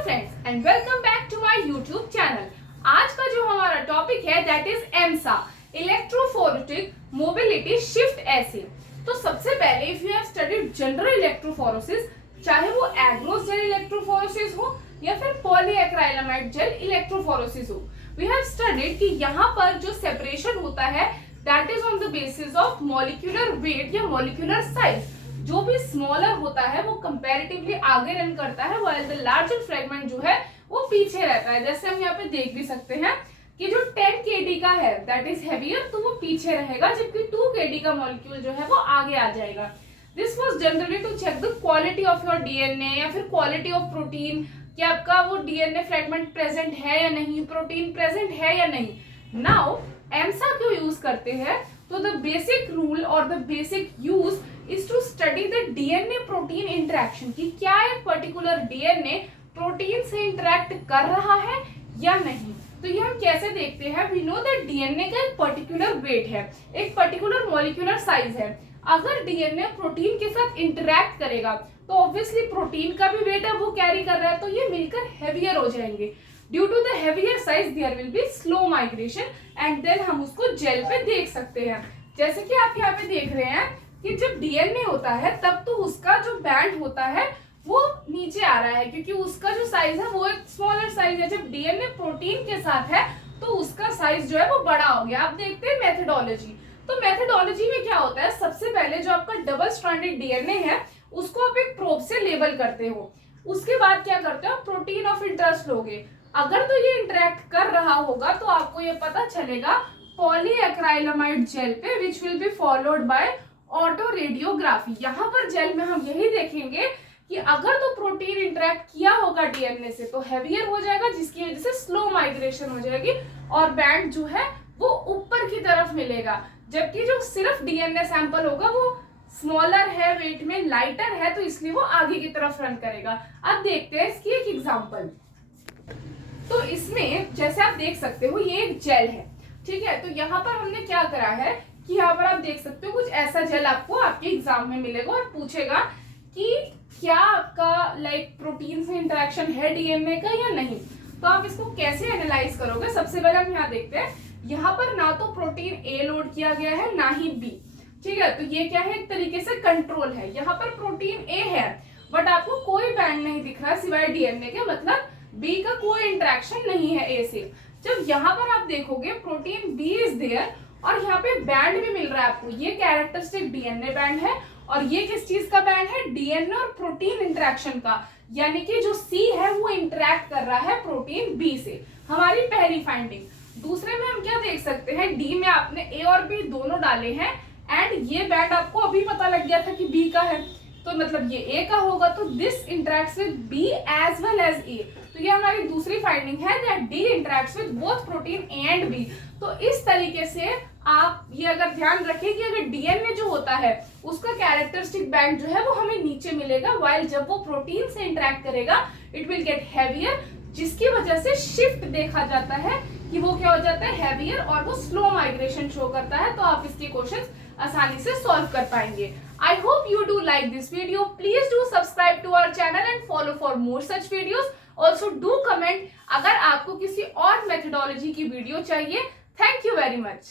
Friends and welcome back to my YouTube channel. आज का जो हमारा टॉपिक है that is EMSA, electrophoretic mobility shift assay. तो सबसे पहले if you have studied general electrophoresis, चाहे वो एग्रोस जेल इलेक्ट्रोफोरेसिस हो या फिर पॉलीएक्राइलामाइड जेल इलेक्ट्रोफोरेसिस हो, वी हैव स्टडीड कि यहाँ पर जो सेपरेशन होता है that is on the basis of molecular weight या मॉलिक्यूलर साइज। जो भी स्मॉलर होता है वो कंपैरेटिवली आगे रन करता है, व्हाइल द लार्जर फ्रेगमेंट जो है वो पीछे रहता है। जैसे हम यहाँ पे देख भी सकते हैं कि जो 10 kd का है दैट इज हैवियर, तो वो पीछे रहेगा, जबकि 2 kd का मॉलिक्यूल जो है वो आगे आ जाएगा। This was generally to check the quality of your DNA या फिर क्वालिटी ऑफ प्रोटीन, कि आपका वो डीएनए फ्रेगमेंट प्रेजेंट है या नहीं, प्रोटीन प्रेजेंट है या नहीं। नाउ एम्सा क्यों यूज करते हैं? तो द बेसिक रूल और the basic use is to study the DNA protein interaction, कि क्या एक पर्टिकुलर डीएनए प्रोटीन से इंटरेक्ट कर रहा है या नहीं। तो ये हम कैसे देखते हैं? वी नो दैट डीएनए का एक पर्टिकुलर वेट है, एक पर्टिकुलर मॉलिक्यूलर साइज है। अगर डीएनए प्रोटीन के साथ इंटरेक्ट करेगा तो ऑब्वियसली प्रोटीन का भी वेट है वो कैरी कर रहा है, तो ये मिलकर हेवियर हो जाएंगे। Due to the heavier size there will be slow migration and then हम उसको जेल पे देख सकते हैं। जैसे कि आप यहाँ पे देख रहे हैं कि जब डीएनए होता है तब तो उसका जो बैंड होता है वो नीचे आ रहा है, क्योंकि उसका जो साइज है वो एक स्मॉलर साइज है। जब डीएनए प्रोटीन के साथ है तो उसका साइज जो है वो बड़ा हो गया। आप देखते हैं मेथडोलॉजी, तो मेथडोलॉजी में क्या होता है, सबसे पहले जो आपका डबल स्ट्रैंडेड डीएनए है उसको आप एक प्रोब से लेबल करते हो। उसके बाद क्या करते हो, प्रोटीन ऑफ इंटरेस्ट लोगे। अगर तो ये इंटरेक्ट कर रहा होगा तो आपको ये पता चलेगा पॉलीएक्राइलामाइड जेल पे, which will be followed by auto radiography. यहाँ पर जेल में हम यही देखेंगे कि अगर तो प्रोटीन इंटरेक्ट किया होगा डीएनए से तो हेवियर हो जाएगा, जिसकी वजह से स्लो माइग्रेशन हो जाएगी और बैंड जो है वो ऊपर की तरफ मिलेगा। जबकि जो सिर्फ डीएनए सैंपल होगा वो स्मॉलर है, वेट में लाइटर है, तो इसलिए वो आगे की तरफ रन करेगा। अब देखते हैं इसकी एक एग्जाम्पल। तो इसमें जैसे आप देख सकते हो ये एक जेल है, ठीक है। तो यहाँ पर हमने क्या करा है कि यहाँ पर आप देख सकते हो कुछ ऐसा जेल आपको आपके एग्जाम में मिलेगा और पूछेगा कि क्या आपका लाइक प्रोटीन से इंटरेक्शन है डीएनए का या नहीं। तो आप इसको कैसे एनालाइज करोगे? सबसे पहले हम यहाँ देखते हैं, यहाँ पर ना तो प्रोटीन ए लोड किया गया है ना ही बी, ठीक है। तो ये क्या है, एक तरीके से कंट्रोल है। यहाँ पर प्रोटीन ए है बट आपको कोई बैंड नहीं दिख रहा सिवाय डीएनए के, मतलब बी का कोई इंटरेक्शन नहीं है ए से। जब यहाँ पर आप देखोगे प्रोटीन बी इज देयर और यहाँ पे बैंड भी मिल रहा है आपको, ये कैरेक्टरिस्टिक डीएनए बैंड है और ये किस चीज का बैंड है, डीएनए और प्रोटीन इंटरेक्शन का। यानी कि जो सी है वो इंटरेक्ट कर रहा है प्रोटीन बी से। हमारी पहली फाइंडिंग। दूसरे में हम क्या देख सकते हैं, डी में आपने ए और बी दोनों डाले हैं एंड ये बैंड आपको अभी पता लग गया था कि बी का है, तो मतलब ये ए का होगा, तो this interacts with B as well as A. तो ये हमारी दूसरी फाइंडिंग है that D interacts with both protein A and B. तो इस तरीके से आप ये अगर ध्यान रखें कि अगर डीएनए जो होता है उसका कैरेक्टरिस्टिक बैंड जो है वो हमें नीचे मिलेगा, व्हाइल जब वो प्रोटीन से इंटरेक्ट करेगा इट विल गेट हैवियर, जिसकी वजह से शिफ्ट देखा जाता है कि वो क्या हो जाता है, हैवियर, और वो स्लो माइग्रेशन शो करता है। तो आप इसके क्वेश्चंस आसानी से सॉल्व कर पाएंगे। I hope you do like this video. Please do subscribe to our channel and follow for more such videos. Also do comment अगर आपको किसी और methodology की वीडियो चाहिए। Thank you very much.